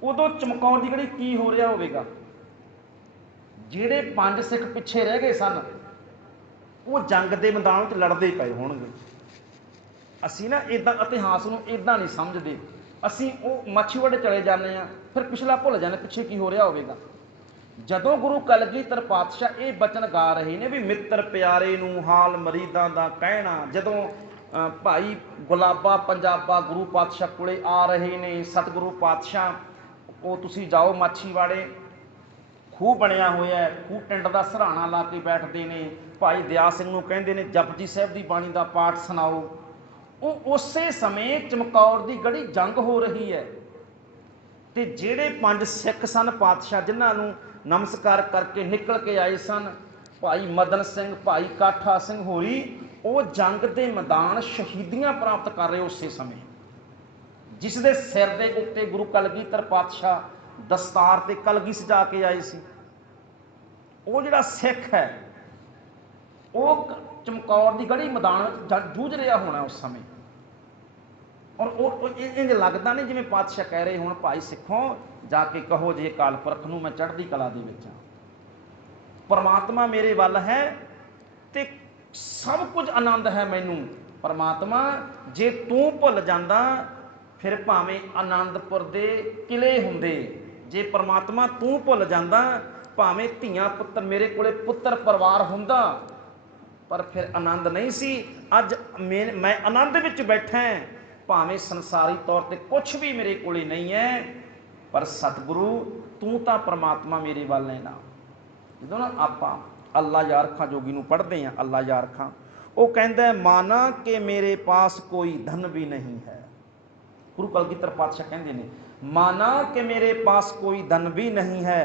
ਉਦੋਂ ਚਮਕੌਰ ਦੀ ਗੜੀ ਕੀ ਹੋ ਰਿਹਾ ਹੋਵੇਗਾ। ਜਿਹੜੇ 5 ਸਿੱਖ ਪਿੱਛੇ ਰਹਿ ਗਏ ਸਨ ਉਹ ਜੰਗ ਦੇ ਮੈਦਾਨ 'ਚ ਲੜਦੇ ਪਏ ਹੋਣਗੇ। ਅਸੀਂ ਨਾ ਇੱਦਾਂ ਇਤਿਹਾਸ ਨੂੰ ਇੱਦਾਂ ਨਹੀਂ ਸਮਝਦੇ, ਅਸੀਂ ਉਹ ਮਾਛੀਵਾੜੇ ਚਲੇ ਜਾਂਦੇ ਹਾਂ, ਫਿਰ ਪਿਛਲਾ ਭੁੱਲ ਜਾਂਦੇ ਪਿੱਛੇ ਕੀ ਹੋ ਰਿਹਾ ਹੋਵੇਗਾ। ਜਦੋਂ ਗੁਰੂ ਕਲਗੀਧਰ ਪਾਤਸ਼ਾਹ ਇਹ ਬਚਨ ਗਾ ਰਹੇ ਨੇ ਵੀ ਮਿੱਤਰ ਪਿਆਰੇ ਨੂੰ ਹਾਲ ਮਰੀਦਾਂ ਦਾ ਕਹਿਣਾ, ਜਦੋਂ ਭਾਈ ਗੁਲਾਬਾ ਪੰਜਾਬਾ ਗੁਰੂ ਪਾਤਸ਼ਾਹ ਕੋਲੇ ਆ ਰਹੇ ਨੇ, ਸਤਿਗੁਰੂ ਪਾਤਸ਼ਾਹ ਉਹ ਤੁਸੀਂ ਜਾਓ ਮਾਛੀਵਾੜੇ, ਖੂਹ ਬਣਿਆ ਹੋਇਆ, ਖੂਹ ਟਿੰਡ ਦਾ ਸਰਾਣਾ ਲਾ ਕੇ ਬੈਠਦੇ ਨੇ, ਭਾਈ ਦਿਆ ਸਿੰਘ ਨੂੰ ਕਹਿੰਦੇ ਨੇ ਜਪਜੀ ਸਾਹਿਬ ਦੀ ਬਾਣੀ ਦਾ ਪਾਠ ਸੁਣਾਓ। ਉਹ ਉਸੇ ਸਮੇਂ ਚਮਕੌਰ ਦੀ ਗੜੀ ਜੰਗ ਹੋ ਰਹੀ ਹੈ, ਤੇ ਜਿਹੜੇ 5 ਸਿੱਖ ਸਨ ਪਾਤਸ਼ਾਹ ਜਿਨ੍ਹਾਂ ਨੂੰ ਨਮਸਕਾਰ ਕਰਕੇ ਨਿਕਲ ਕੇ ਆਏ ਸਨ, ਭਾਈ ਮਦਨ ਸਿੰਘ, ਭਾਈ ਕਾਠਾ ਸਿੰਘ ਹੋਰੀ, ਉਹ ਜੰਗ ਦੇ ਮੈਦਾਨ ਸ਼ਹੀਦੀਆਂ ਪ੍ਰਾਪਤ ਕਰ ਰਹੇ ਉਸੇ ਸਮੇਂ, ਜਿਸ ਦੇ ਸਿਰ ਦੇ ਉੱਤੇ ਗੁਰੂ ਕਲਗੀਧਰ ਪਾਤਸ਼ਾਹ ਦਸਤਾਰ ਤੇ ਕਲਗੀ ਸਜਾ ਕੇ ਆਏ ਸੀ। ਉਹ ਜਿਹੜਾ ਸਿੱਖ ਹੈ ਉਹ ਚਮਕੌਰ ਦੀ ਗੜੀ ਮੈਦਾਨ ਜੂਝ ਰਿਹਾ ਹੋਣਾ ਉਸ ਸਮੇਂ। ਔਰ ਉਹ ਇੰਝ ਲੱਗਦਾ ਨਹੀਂ ਜਿਵੇਂ ਪਾਤਸ਼ਾਹ ਕਹਿ ਰਹੇ ਹੁਣ ਭਾਈ ਸਿੱਖੋ ਜਾ ਕੇ ਕਹੋ ਜੇ ਅਕਾਲ ਪੁਰਖ ਨੂੰ ਮੈਂ ਚੜ੍ਹਦੀ ਕਲਾ ਦੇ ਵਿੱਚ ਹਾਂ, ਪਰਮਾਤਮਾ ਮੇਰੇ ਵੱਲ ਹੈ ਤੇ ਸਭ ਕੁਝ ਆਨੰਦ ਹੈ ਮੈਨੂੰ। ਪਰਮਾਤਮਾ ਜੇ ਤੂੰ ਭੁੱਲ ਜਾਂਦਾ ਫਿਰ ਭਾਵੇਂ ਆਨੰਦਪੁਰ ਦੇ ਕਿਲੇ ਹੁੰਦੇ, ਜੇ ਪਰਮਾਤਮਾ ਤੂੰ ਭੁੱਲ ਜਾਂਦਾ ਭਾਵੇਂ ਧੀਆਂ ਪੁੱਤਰ ਮੇਰੇ ਕੋਲੇ ਪੁੱਤਰ ਪਰਿਵਾਰ ਹੁੰਦਾ, ਪਰ ਫਿਰ ਆਨੰਦ ਨਹੀਂ ਸੀ। ਅੱਜ ਮੈਂ ਆਨੰਦ ਵਿੱਚ ਬੈਠਾ, ਭਾਵੇਂ ਸੰਸਾਰੀ ਤੌਰ ਤੇ ਕੁਛ ਵੀ ਮੇਰੇ ਕੋਲੇ ਨਹੀਂ ਹੈ, ਪਰ ਸਤਿਗੁਰੂ ਤੂੰ ਤਾਂ ਪਰਮਾਤਮਾ ਮੇਰੇ ਵੱਲ ਹੈ ਨਾ। ਜਦੋਂ ਨਾ ਆਪਾਂ ਅੱਲਾ ਯਾਰ ਖਾਂ ਜੋਗੀ ਨੂੰ ਪੜ੍ਹਦੇ ਹਾਂ, ਅੱਲਾ ਯਾਰ ਖਾਂ ਉਹ ਕਹਿੰਦਾ ਮਾਨਾ ਕਿ ਮੇਰੇ ਪਾਸ ਕੋਈ ਧਨ ਵੀ ਨਹੀਂ ਹੈ। ਗੁਰੂ ਕਲਗੀਧਰ ਪਾਤਸ਼ਾਹ ਕਹਿੰਦੇ ਨੇ माना कि मेरे पास कोई धन भी नहीं है,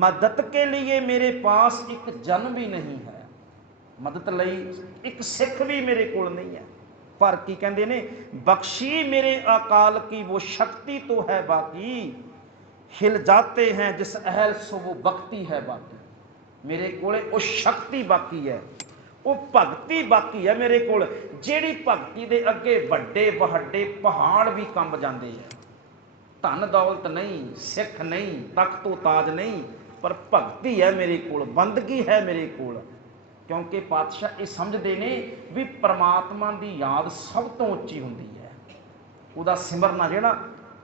मदद के लिए मेरे पास एक जन भी नहीं है। मदद लई एक सिख भी मेरे कोल नहीं है, पर की कहते ने बख्शी मेरे अकाल की वो शक्ति तो है बाकी, हिल जाते हैं जिस अहल सो वो भक्ति है बाकी। मेरे कोले वो शक्ति बाकी है, वो भगती बाकी है मेरे कोल, जेड़ी भगती दे अगे वड्डे वड्डे पहाड़ भी कंब जाते हैं। धन दौलत नहीं, सिख नहीं, तख्त ताज नहीं, पर भगती है मेरे कोल, बंदगी है मेरे कोल। क्योंकि पातशाह ये समझते ने भी परमात्मा की याद सब तो उच्ची होंदी है, उहदा सिमरना जिहड़ा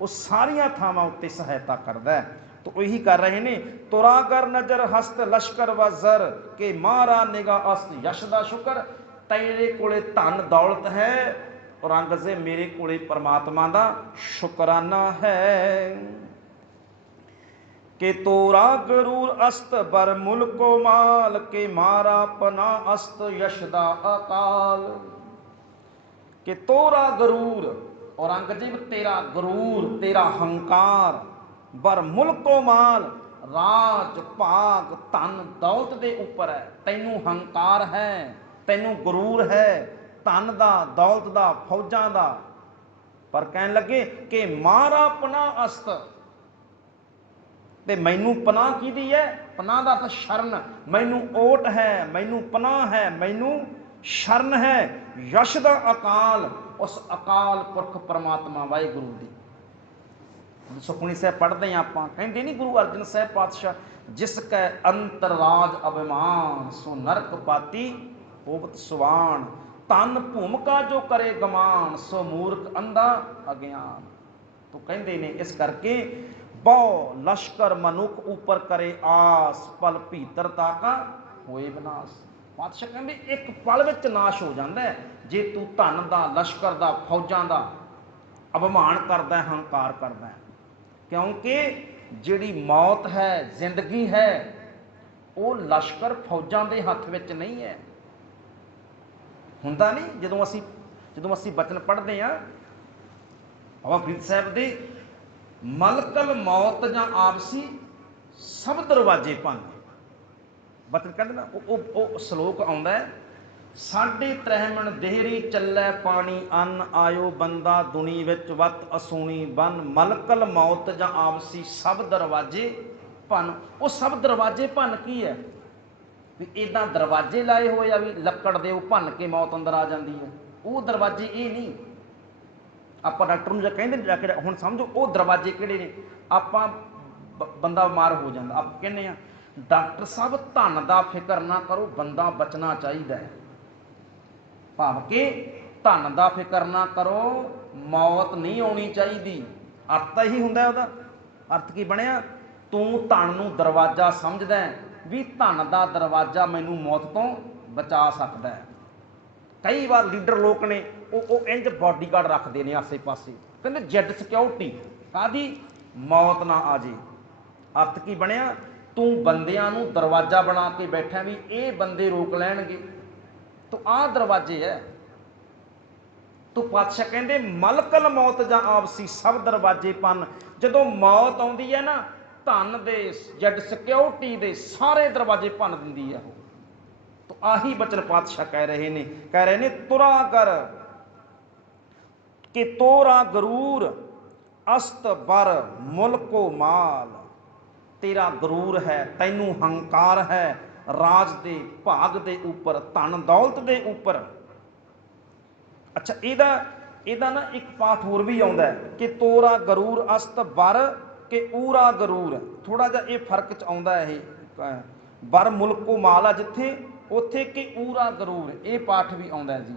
वो सारियां थावां उत्ते सहायता करदा है। तो यही कर रहे ने तुरागर नजर हस्त लश्कर व जर के मारा निगाह अस्त यश दा शुकर। तेरे कोले धन दौलत है औरंगज़ेब, मेरे कोले परमात्मा दा शुकराना है। कि तोरा गरूर अस्त बर मुल्को माल, के मारा पना अस्त यश दा अकाल। कि तोरा गरूर औरंगज़ेब तेरा गरूर, तेरा हंकार, बर मुल्को माल राज भाग धन दौलत दे उपर है। तैनू हंकार है, तैनू गरूर है धन दा दौलत दा फौजां दा, पर कहन लगे कि मारा पना अस्त, ਤੇ ਮੈਨੂੰ ਪਨਾਹ ਕਿਹਦੀ ਹੈ? ਪਨਾਹ ਦਾ ਤਾਂ ਸ਼ਰਨ, ਮੈਨੂੰ ਓਟ ਹੈ, ਮੈਨੂੰ ਪਨਾਹ ਹੈ, ਮੈਨੂੰ ਸ਼ਰਨ ਹੈ ਯਸ਼ ਦਾ ਅਕਾਲ, ਉਸ ਅਕਾਲ ਪੁਰਖ ਪਰਮਾਤਮਾ ਵਾਹਿਗੁਰੂ ਦੀ। ਸੁਖਮਨੀ ਸਾਹਿਬ ਪੜ੍ਹਦੇ ਹਾਂ ਆਪਾਂ, ਕਹਿੰਦੇ ਨਹੀਂ ਗੁਰੂ ਅਰਜਨ ਸਾਹਿਬ ਪਾਤਸ਼ਾਹ, ਜਿਸ ਕੈ ਅੰਤਰ ਰਾਜ ਅਭਿਮਾਨ, ਸੋ ਨਰਕ ਪਾਤੀ ਹੋਵਤ ਸੁਵਾਨ, ਤਨ ਭੂਮਿਕਾ ਜੋ ਕਰੇ ਗਮਾਨ, ਸੋ ਮੂਰਖ ਅੰਧਾ ਅਗਿਆਨ। ਤੋ ਕਹਿੰਦੇ ਨੇ ਇਸ ਕਰਕੇ ਬਹੁ ਲਸ਼ਕਰ ਮਨੁੱਖ ਉੱਪਰ ਕਰੇ ਆਸ, ਪਲ ਭੀਤਰ ਤਾਕਾ ਹੋਏ ਵਿਨਾਸ਼। ਪਾਤਸ਼ਾਹ ਕਹਿੰਦੇ ਇੱਕ ਪਲ ਵਿੱਚ ਨਾਸ਼ ਹੋ ਜਾਂਦਾ ਜੇ ਤੂੰ ਧਨ ਦਾ, ਲਸ਼ਕਰ ਦਾ, ਫੌਜਾਂ ਦਾ ਅਭਿਮਾਨ ਕਰਦਾ, ਹੰਕਾਰ ਕਰਦਾ। ਕਿਉਂਕਿ ਜਿਹੜੀ ਮੌਤ ਹੈ, ਜ਼ਿੰਦਗੀ ਹੈ, ਉਹ ਲਸ਼ਕਰ ਫੌਜਾਂ ਦੇ ਹੱਥ ਵਿੱਚ ਨਹੀਂ ਹੈ। ਹੁੰਦਾ ਨਹੀਂ ਜਦੋਂ ਅਸੀਂ ਬਚਨ ਪੜ੍ਹਦੇ ਹਾਂ ਬਾਬਾ ਫਰੀਦ ਸਾਹਿਬ ਦੇ, ਮਲਕਲ ਮੌਤ ਜਾਂ ਆਪਸੀ ਸਭ ਦਰਵਾਜ਼ੇ ਭੰਨ, ਬਚਨ ਕਹਿੰਦੇ ਨਾ, ਉਹ ਸ਼ਲੋਕ ਆਉਂਦਾ, ਸਾਢੇ ਤ੍ਰਹਿਮਣ ਦੇਹਰੀ ਚੱਲੈ ਪਾਣੀ ਅੰਨ, ਆਇਓ ਬੰਦਾ ਦੁਨੀ ਵਿੱਚ ਵਤ ਅਸੂਣੀ ਬਨ, ਮਲਕਲ ਮੌਤ ਜਾਂ ਆਪਸੀ ਸਭ ਦਰਵਾਜ਼ੇ ਭੰਨ। ਉਹ ਸਭ ਦਰਵਾਜ਼ੇ ਭੰਨ ਕੀ ਹੈ? ਵੀ ਇੱਦਾਂ ਦਰਵਾਜ਼ੇ ਲਾਏ ਹੋਏ ਆ ਵੀ ਲੱਕੜ ਦੇ, ਉਹ ਭੰਨ ਕੇ ਮੌਤ ਅੰਦਰ ਆ ਜਾਂਦੀ ਹੈ। ਉਹ ਦਰਵਾਜ਼ੇ ਇਹ ਨਹੀਂ। ਆਪਾਂ ਡਾਕਟਰ ਨੂੰ ਜਾਂ ਕਹਿੰਦੇ ਜਾ ਕੇ ਹੁਣ ਸਮਝੋ ਉਹ ਦਰਵਾਜ਼ੇ ਕਿਹੜੇ ਨੇ। ਆਪਾਂ ਬੰਦਾ ਬਿਮਾਰ ਹੋ ਜਾਂਦਾ, ਆਪਾਂ ਕਹਿੰਦੇ ਆ ਡਾਕਟਰ ਸਾਹਿਬ ਧਨ ਦਾ ਫਿਕਰ ਨਾ ਕਰੋ, ਬੰਦਾ ਬਚਣਾ ਚਾਹੀਦਾ ਹੈ। ਭਾਵ ਕਿ ਧਨ ਦਾ ਫਿਕਰ ਨਾ ਕਰੋ, ਮੌਤ ਨਹੀਂ ਆਉਣੀ ਚਾਹੀਦੀ। ਅਰਥ ਤਾਂ ਇਹੀ ਹੁੰਦਾ ਉਹਦਾ। ਅਰਥ ਕੀ ਬਣਿਆ? ਤੂੰ ਧਨ ਨੂੰ ਦਰਵਾਜ਼ਾ ਸਮਝਦਾ ਵੀ ਧਨ ਦਾ ਦਰਵਾਜ਼ਾ ਮੈਨੂੰ ਮੌਤ ਤੋਂ ਬਚਾ ਸਕਦਾ ਹੈ। ਕਈ ਵਾਰ ਲੀਡਰ ਲੋਕ ਨੇ ਉਹ ਇੰਜ ਬਾਡੀਗਾਰਡ ਰੱਖਦੇ ਨੇ ਆਸੇ ਪਾਸੇ, ਕਹਿੰਦੇ ਜੈਡ ਸਿਕਿਉਰਿਟੀ, ਕਾਹਦੀ? ਮੌਤ ਨਾ ਆ ਜੇ। ਅਰਥ ਕੀ ਬਣਿਆ? ਤੂੰ ਬੰਦਿਆਂ ਨੂੰ ਦਰਵਾਜ਼ਾ ਬਣਾ ਕੇ ਬੈਠਾ ਵੀ ਇਹ ਬੰਦੇ ਰੋਕ ਲੈਣਗੇ, ਤੂੰ ਆਹ ਦਰਵਾਜ਼ੇ ਹੈ। ਤੂੰ ਪਾਤਸ਼ਾਹ ਕਹਿੰਦੇ ਮਲਕਲ ਮੌਤ ਜਾਂ ਆਪਸੀ ਸਭ ਦਰਵਾਜ਼ੇ ਭੰਨ। ਜਦੋਂ ਮੌਤ ਆਉਂਦੀ ਹੈ ਨਾ, ਧਨ ਦੇ, ਜੈਡ ਸਿਕਿਉਰਿਟੀ ਦੇ ਸਾਰੇ ਦਰਵਾਜ਼ੇ ਭੰਨ ਦਿੰਦੀ ਹੈ ਉਹ। ਤੋ ਆਹੀ ਬਚਨ ਪਾਤਸ਼ਾਹ ਕਹਿ ਰਹੇ ਨੇ ਤੁਰਾ ਕਰ ਕਿ ਤੋਰਾ ਗਰੂਰ ਅਸਤ ਬਰ ਮੁਲਕੋ ਮਾਲ। ਤੇਰਾ ਗਰੂਰ ਹੈ, ਤੈਨੂੰ ਹੰਕਾਰ ਹੈ ਰਾਜ ਦੇ, ਭਾਗ ਦੇ ਉੱਪਰ, ਧਨ ਦੌਲਤ ਦੇ ਉੱਪਰ। ਅੱਛਾ, ਇਹਦਾ ਨਾ ਇੱਕ ਪਾਠ ਹੋਰ ਵੀ ਆਉਂਦਾ ਕਿ ਤੋਰਾ ਗਰੂਰ ਅਸਤ ਬਰ ਕਿ ਊਰਾ ਗਰੂਰ। ਥੋੜਾ ਜਿਹਾ ਇਹ ਫਰਕ ਚ ਆਉਂਦਾ। ਇਹ ਬਰ ਮੁਲਕੋ ਮਾਲ ਆ ਜਿੱਥੇ, ਉੱਥੇ ਕਿ ਊਰਾ ਗਰੂਰ, ਇਹ ਪਾਠ ਵੀ ਆਉਂਦਾ ਜੀ।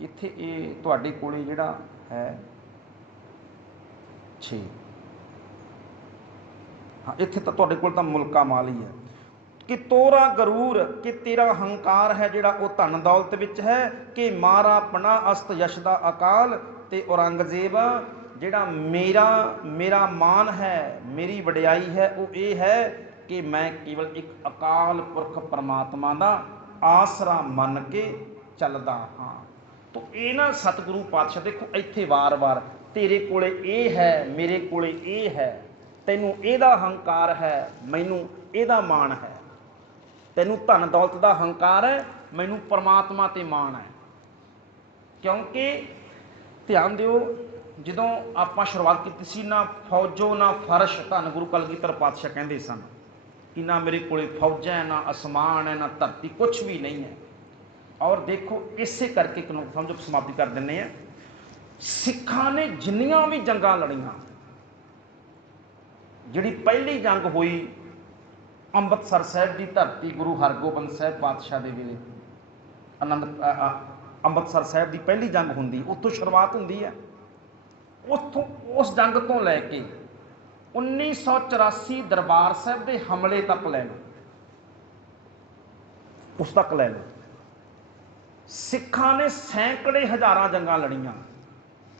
ਇੱਥੇ ਇਹ ਤੁਹਾਡੇ ਕੋਲੇ ਜਿਹੜਾ ਹੈ 6, ਹਾਂ ਇੱਥੇ ਤਾਂ ਤੁਹਾਡੇ ਕੋਲ ਤਾਂ ਮੁਲਕਾ ਮਾਲ ਹੀ ਹੈ। ਕਿ ਤੋਰਾ ਗਰੂਰ, ਕਿ ਤੇਰਾ ਹੰਕਾਰ ਹੈ ਜਿਹੜਾ ਉਹ ਧਨ ਦੌਲਤ ਵਿੱਚ ਹੈ। ਕਿ ਮਾਰਾ ਪਨਾ ਅਸਤ ਯਸ਼ ਦਾ ਅਕਾਲ, ਤੇ ਔਰੰਗਜ਼ੇਬ ਜਿਹੜਾ ਮੇਰਾ ਮਾਨ ਹੈ, ਮੇਰੀ ਵਡਿਆਈ ਹੈ, ਉਹ ਇਹ ਹੈ ਕਿ ਮੈਂ ਕੇਵਲ ਇੱਕ ਅਕਾਲ ਪੁਰਖ ਪਰਮਾਤਮਾ ਦਾ ਆਸਰਾ ਮੰਨ ਕੇ ਚੱਲਦਾ ਹਾਂ। ਤੋ ਇਹ ਨਾ ਸਤਿਗੁਰੂ ਪਾਤਸ਼ਾਹ ਦੇਖੋ ਇੱਥੇ ਵਾਰ-ਵਾਰ ਤੇਰੇ ਕੋਲੇ ਇਹ ਹੈ, ਮੇਰੇ ਕੋਲੇ ਇਹ ਹੈ, ਤੈਨੂੰ ਇਹਦਾ ਹੰਕਾਰ ਹੈ, ਮੈਨੂੰ ਇਹਦਾ ਮਾਣ ਹੈ। ਤੈਨੂੰ ਧਨ ਦੌਲਤ ਦਾ ਹੰਕਾਰ ਹੈ, ਮੈਨੂੰ ਪਰਮਾਤਮਾ ਤੇ ਮਾਣ ਹੈ। ਕਿਉਂਕਿ ਧਿਆਨ ਦਿਓ, ਜਦੋਂ ਆਪਾਂ ਸ਼ੁਰੂਆਤ ਕੀਤੀ ਸੀ, ਨਾ ਫੌਜੋ ਨਾ ਫਰਸ਼, ਧੰਨ ਗੁਰੂ ਕਲਗੀਧਰ ਪਾਤਸ਼ਾਹ ਕਹਿੰਦੇ ਸਨ ਕਿ ਨਾ ਮੇਰੇ ਕੋਲੇ ਫੌਜਾਂ ਹੈ, ਨਾ ਅਸਮਾਨ ਹੈ, ਨਾ ਧਰਤੀ, ਕੁਛ ਵੀ ਨਹੀਂ ਹੈ। ਔਰ ਦੇਖੋ ਇਸੇ ਕਰਕੇ ਇੱਕ ਨੂੰ ਸਮਝੋ ਸਮਾਪਤੀ ਕਰ ਦਿੰਦੇ ਆ। ਸਿੱਖਾਂ ਨੇ ਜਿੰਨੀਆਂ ਵੀ ਜੰਗਾਂ ਲੜੀਆਂ, ਜਿਹੜੀ ਪਹਿਲੀ ਜੰਗ ਹੋਈ ਅੰਮ੍ਰਿਤਸਰ ਸਾਹਿਬ ਦੀ ਧਰਤੀ, ਗੁਰੂ ਹਰਗੋਬਿੰਦ ਸਾਹਿਬ ਪਾਤਸ਼ਾਹ ਦੇ ਵੇਲੇ ਅੰਮ੍ਰਿਤਸਰ ਸਾਹਿਬ ਦੀ ਪਹਿਲੀ ਜੰਗ ਹੁੰਦੀ, ਉੱਥੋਂ ਸ਼ੁਰੂਆਤ ਹੁੰਦੀ ਹੈ। ਉਸ ਜੰਗ ਤੋਂ ਲੈ ਕੇ 1984 ਦਰਬਾਰ ਸਾਹਿਬ ਦੇ ਹਮਲੇ ਤੱਕ ਲੈ ਲਓ, ਉਸ ਤੱਕ ਲੈ ਲਓ। ਸਿੱਖਾਂ ਨੇ ਸੈਂਕੜੇ ਹਜ਼ਾਰਾਂ ਜੰਗਾਂ ਲੜੀਆਂ,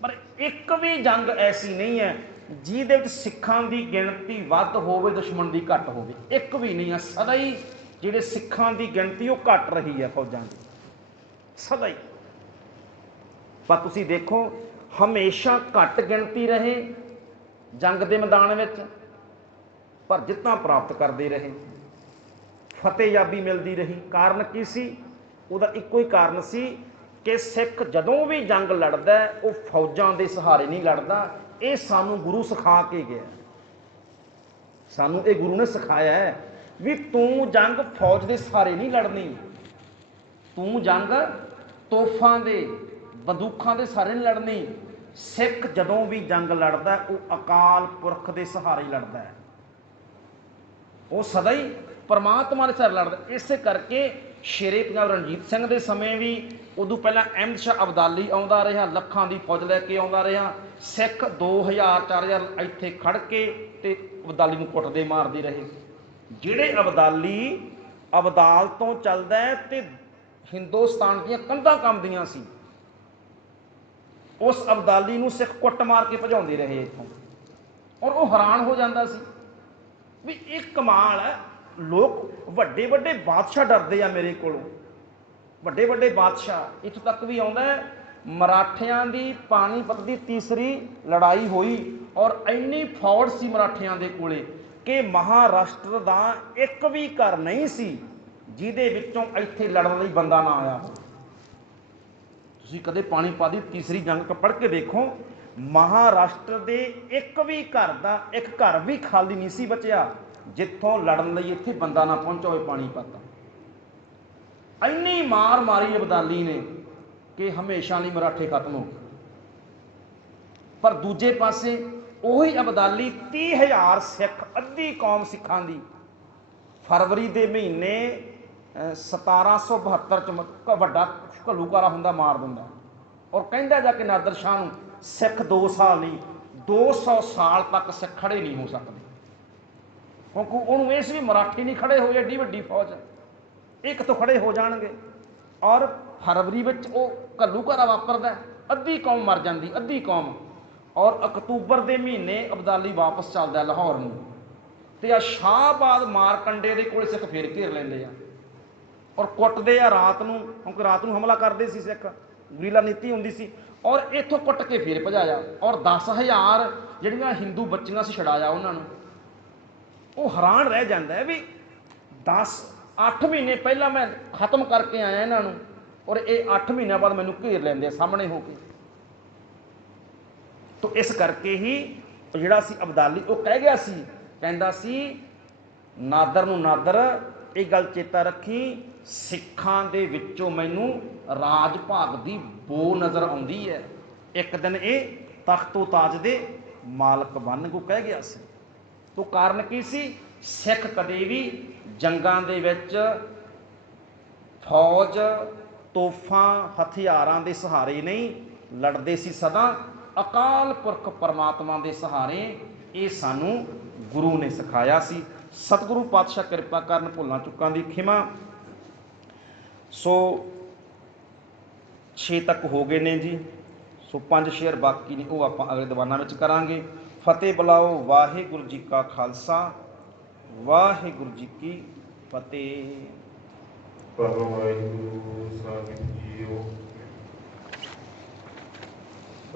ਪਰ ਇੱਕ ਵੀ ਜੰਗ ਐਸੀ ਨਹੀਂ ਹੈ ਜਿਹਦੇ ਵਿੱਚ ਸਿੱਖਾਂ ਦੀ ਗਿਣਤੀ ਵੱਧ ਹੋਵੇ, ਦੁਸ਼ਮਣ ਦੀ ਘੱਟ ਹੋਵੇ। ਇੱਕ ਵੀ ਨਹੀਂ ਹੈ। ਸਦਾ ਹੀ ਜਿਹੜੇ ਸਿੱਖਾਂ ਦੀ ਗਿਣਤੀ ਉਹ ਘੱਟ ਰਹੀ ਹੈ ਫੌਜਾਂ ਦੀ, ਸਦਾ ਹੀ। ਪਰ ਤੁਸੀਂ ਦੇਖੋ ਹਮੇਸ਼ਾ ਘੱਟ ਗਿਣਤੀ ਰਹੇ ਜੰਗ ਦੇ ਮੈਦਾਨ ਵਿੱਚ, ਪਰ ਜਿੱਤਾਂ ਪ੍ਰਾਪਤ ਕਰਦੇ ਰਹੇ, ਫਤਿਹਯਾਬੀ ਮਿਲਦੀ ਰਹੀ। ਕਾਰਨ ਕੀ ਸੀ? ਉਹਦਾ ਇੱਕੋ ਹੀ ਕਾਰਨ ਸੀ ਕਿ ਸਿੱਖ ਜਦੋਂ ਵੀ ਜੰਗ ਲੜਦਾ ਉਹ ਫੌਜਾਂ ਦੇ ਸਹਾਰੇ ਨਹੀਂ ਲੜਦਾ। ਇਹ ਸਾਨੂੰ ਗੁਰੂ ਸਿਖਾ ਕੇ ਗਿਆ। ਸਾਨੂੰ ਇਹ ਗੁਰੂ ਨੇ ਸਿਖਾਇਆ ਹੈ ਵੀ ਤੂੰ ਜੰਗ ਫੌਜ ਦੇ ਸਹਾਰੇ ਨਹੀਂ ਲੜਨੀ, ਤੂੰ ਜੰਗ ਤੋਹਫਾਂ ਦੇ ਬੰਦੂਕਾਂ ਦੇ ਸਹਾਰੇ ਨਹੀਂ ਲੜਨੀ। ਸਿੱਖ ਜਦੋਂ ਵੀ ਜੰਗ ਲੜਦਾ ਉਹ ਅਕਾਲ ਪੁਰਖ ਦੇ ਸਹਾਰੇ ਲੜਦਾ ਹੈ, ਉਹ ਸਦਾ ਹੀ ਪਰਮਾਤਮਾ ਦੇ ਸਹਾਰੇ ਲੜਦਾ। ਇਸੇ ਕਰਕੇ ਸ਼ੇਰੇ ਪੰਜਾਬ ਰਣਜੀਤ ਸਿੰਘ ਦੇ ਸਮੇਂ ਵੀ, ਉਦੋਂ ਪਹਿਲਾਂ ਅਹਿਮਦ ਸ਼ਾਹ ਅਬਦਾਲੀ ਆਉਂਦਾ ਰਿਹਾ, ਲੱਖਾਂ ਦੀ ਫੌਜ ਲੈ ਕੇ ਆਉਂਦਾ ਰਿਹਾ। ਸਿੱਖ 2000 4000 ਇੱਥੇ ਖੜ ਕੇ ਤੇ ਅਬਦਾਲੀ ਨੂੰ ਕੁੱਟਦੇ ਮਾਰਦੇ ਰਹੇ। ਜਿਹੜੇ ਅਬਦਾਲੀ ਅਬਦਾਲ ਤੋਂ ਚੱਲਦਾ ਹੈ ਤੇ ਹਿੰਦੁਸਤਾਨ ਦੀਆਂ ਕੰਧਾਂ ਕੰਬਦੀਆਂ ਸੀ, ਉਸ ਅਬਦਾਲੀ ਨੂੰ ਸਿੱਖ ਕੁੱਟ ਮਾਰ ਕੇ ਭਜਾਉਂਦੇ ਰਹੇ ਇੱਥੋਂ। ਔਰ ਉਹ ਹੈਰਾਨ ਹੋ ਜਾਂਦਾ ਸੀ ਵੀ ਇਹ ਕਮਾਲ ਹੈ, ਲੋਕ ਵੱਡੇ ਵੱਡੇ ਬਾਦਸ਼ਾਹ ਡਰਦੇ ਆ ਮੇਰੇ ਕੋਲੋਂ, ਵੱਡੇ ਵੱਡੇ ਬਾਦਸ਼ਾਹ। ਇੱਥੋਂ ਤੱਕ ਵੀ ਆਉਂਦਾ ਹੈ ਮਰਾਠਿਆਂ ਦੀ ਪਾਣੀਪਤ ਦੀ ਤੀਸਰੀ ਲੜਾਈ ਹੋਈ ਔਰ ਇੰਨੀ ਫੌਜ ਸੀ ਮਰਾਠਿਆਂ ਦੇ ਕੋਲੇ ਕਿ ਮਹਾਰਾਸ਼ਟਰ ਦਾ ਇੱਕ ਵੀ ਘਰ ਨਹੀਂ ਸੀ ਜਿਹਦੇ ਵਿੱਚੋਂ ਇੱਥੇ ਲੜਨ ਲਈ ਬੰਦਾ ਨਾ ਆਇਆ ਹੋ। ਤੁਸੀਂ ਕਦੇ ਪਾਣੀਪਤ ਦੀ ਤੀਸਰੀ ਜੰਗ ਪੜ੍ਹ ਕੇ ਦੇਖੋ, ਮਹਾਰਾਸ਼ਟਰ ਦੇ ਇੱਕ ਵੀ ਘਰ ਦਾ ਇੱਕ ਘਰ ਵੀ ਖਾਲੀ ਨਹੀਂ ਸੀ ਬਚਿਆ ਜਿੱਥੋਂ ਲੜਨ ਲਈ ਇੱਥੇ ਬੰਦਾ ਨਾ ਪਹੁੰਚਿਆ ਹੋਵੇ। ਪਾਣੀਪਤ ਇੰਨੀ ਮਾਰ ਮਾਰੀ ਅਬਦਾਲੀ ਨੇ ਕਿ ਹਮੇਸ਼ਾ ਲਈ ਮਰਾਠੇ ਖਤਮ ਹੋ ਗਏ। ਪਰ ਦੂਜੇ ਪਾਸੇ ਉਹੀ ਅਬਦਾਲੀ 30,000 ਸਿੱਖ, ਅੱਧੀ ਕੌਮ ਸਿੱਖਾਂ ਦੀ, ਫਰਵਰੀ ਦੇ ਮਹੀਨੇ 1772 ਚ ਵੱਡਾ ਘੱਲੂਘਾਰਾ ਹੁੰਦਾ ਮਾਰ ਦਿੰਦਾ। ਔਰ ਕਹਿੰਦਾ ਜਾ ਕੇ ਨਾਦਰ ਸ਼ਾਹ ਨੂੰ, ਸਿੱਖ 2 ਸਾਲ ਨਹੀਂ 200 ਸਾਲ ਤੱਕ ਸਿੱਖ ਖੜੇ ਨਹੀਂ ਹੋ ਸਕਦੇ, ਕਿਉਂਕਿ ਉਹਨੂੰ ਇਹ ਸੀ ਵੀ ਮਰਾਠੀ ਨਹੀਂ ਖੜੇ ਹੋਏ, ਐਡੀ ਵੱਡੀ ਫੌਜ ਇਹ ਕਿੱਥੋਂ ਖੜੇ ਹੋ ਜਾਣਗੇ। ਔਰ ਫਰਵਰੀ ਵਿੱਚ ਉਹ ਘੱਲੂਘਾਰਾ ਵਾਪਰਦਾ, ਅੱਧੀ ਕੌਮ ਮਰ ਜਾਂਦੀ, ਅੱਧੀ ਕੌਮ। ਔਰ ਅਕਤੂਬਰ ਦੇ ਮਹੀਨੇ ਅਬਦਾਲੀ ਵਾਪਸ ਚੱਲਦਾ ਲਾਹੌਰ ਨੂੰ, ਤੇ ਆ ਸ਼ਾਹਬਾਦ ਮਾਰਕੰਡੇ ਦੇ ਕੋਲ ਸਿੱਖ ਫੇਰ ਘੇਰ ਲੈਂਦੇ ਆ ਔਰ ਕੁੱਟਦੇ ਆ ਰਾਤ ਨੂੰ, ਕਿਉਂਕਿ ਰਾਤ ਨੂੰ ਹਮਲਾ ਕਰਦੇ ਸੀ ਸਿੱਖ, ਗੁਰੀਲਾ ਨੀਤੀ ਹੁੰਦੀ ਸੀ। ਔਰ ਇੱਥੋਂ ਕੁੱਟ ਕੇ ਫੇਰ ਭਜਾਇਆ ਔਰ 10,000 ਜਿਹੜੀਆਂ ਹਿੰਦੂ ਬੱਚੀਆਂ ਸੀ ਛਡਾਇਆ ਉਹਨਾਂ ਨੂੰ। ਉਹ ਹੈਰਾਨ ਰਹਿ ਜਾਂਦਾ ਹੈ ਵੀ 8 ਮਹੀਨੇ ਪਹਿਲਾਂ ਮੈਂ ਖਤਮ ਕਰਕੇ ਆਇਆ ਇਹਨਾਂ ਨੂੰ ਔਰ ਇਹ 8 ਮਹੀਨਿਆਂ ਬਾਅਦ ਮੈਨੂੰ ਘੇਰ ਲੈਂਦੇ ਸਾਹਮਣੇ ਹੋ ਕੇ। ਤੋ ਇਸ ਕਰਕੇ ਹੀ ਜਿਹੜਾ ਸੀ ਅਬਦਾਲੀ, ਉਹ ਕਹਿ ਗਿਆ ਸੀ, ਕਹਿੰਦਾ ਸੀ ਨਾਦਰ ਨੂੰ, ਨਾਦਰ ਇਹ ਗੱਲ ਚੇਤਾ ਰੱਖੀ, ਸਿੱਖਾਂ ਦੇ ਵਿੱਚੋਂ ਮੈਨੂੰ ਰਾਜ ਭਾਗ ਦੀ ਬੋ ਨਜ਼ਰ ਆਉਂਦੀ ਹੈ, ਇੱਕ ਦਿਨ ਇਹ ਤਖਤੋ ਤਾਜ ਦੇ ਮਾਲਕ ਬਣਨਗੇ, ਕਹਿ ਗਿਆ ਸੀ। ਤੋ ਕਾਰਨ ਕੀ ਸੀ? ਸਿੱਖ ਕਦੇ ਵੀ ਜੰਗਾਂ ਦੇ ਵਿੱਚ ਫੌਜ, ਤੋਹਫਾਂ, ਹਥਿਆਰਾਂ ਦੇ ਸਹਾਰੇ ਨਹੀਂ ਲੜਦੇ ਸੀ, ਸਦਾ ਅਕਾਲ ਪੁਰਖ ਪਰਮਾਤਮਾ ਦੇ ਸਹਾਰੇ। ਇਹ ਸਾਨੂੰ ਗੁਰੂ ਨੇ ਸਿਖਾਇਆ ਸੀ। ਸਤਿਗੁਰੂ ਪਾਤਸ਼ਾਹ ਕਿਰਪਾ ਕਰਨ, ਭੁੱਲਾਂ ਚੁੱਕਾਂ ਦੀ ਖਿਮਾ। ਸੋ 6 ਤੱਕ ਹੋ ਗਏ ਨੇ ਜੀ, ਸੋ 5 ਸ਼ੇਅਰ ਬਾਕੀ ਨੇ, ਉਹ ਆਪਾਂ ਅਗਲੇ ਦੀਵਾਨਾਂ ਵਿੱਚ ਕਰਾਂਗੇ। ਫਤਿਹ ਬੁਲਾਓ। ਵਾਹਿਗੁਰੂ ਜੀ ਕਾ ਖਾਲਸਾ, ਵਾਹਿਗੁਰੂ ਜੀ ਕੀ ਫਤਿਹ। ਵਾਹਿਗੁਰੂ ਸਾਹਿਬ ਜੀਓ।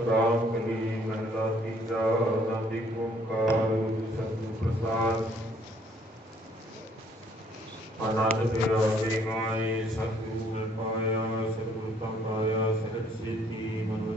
ਰਾਮ ਕਲੀ ਮਹਿਲਾ ਤੀਜਾ। ਆਨੰਦ ਓੰਕਾਰ ਸਤਿਗੁਰ ਪ੍ਰਸਾਦ। ਆਨੰਦ ਪਿਆ ਵੇ ਗਾਏ, ਸਤਿਗੁਰ ਪਾਇਆ, ਸਤਿਗੁਰ ਤਾਂ ਪਾਇਆ, ਸਹਿਜ ਸਿੱਧੀ ਮਨੁ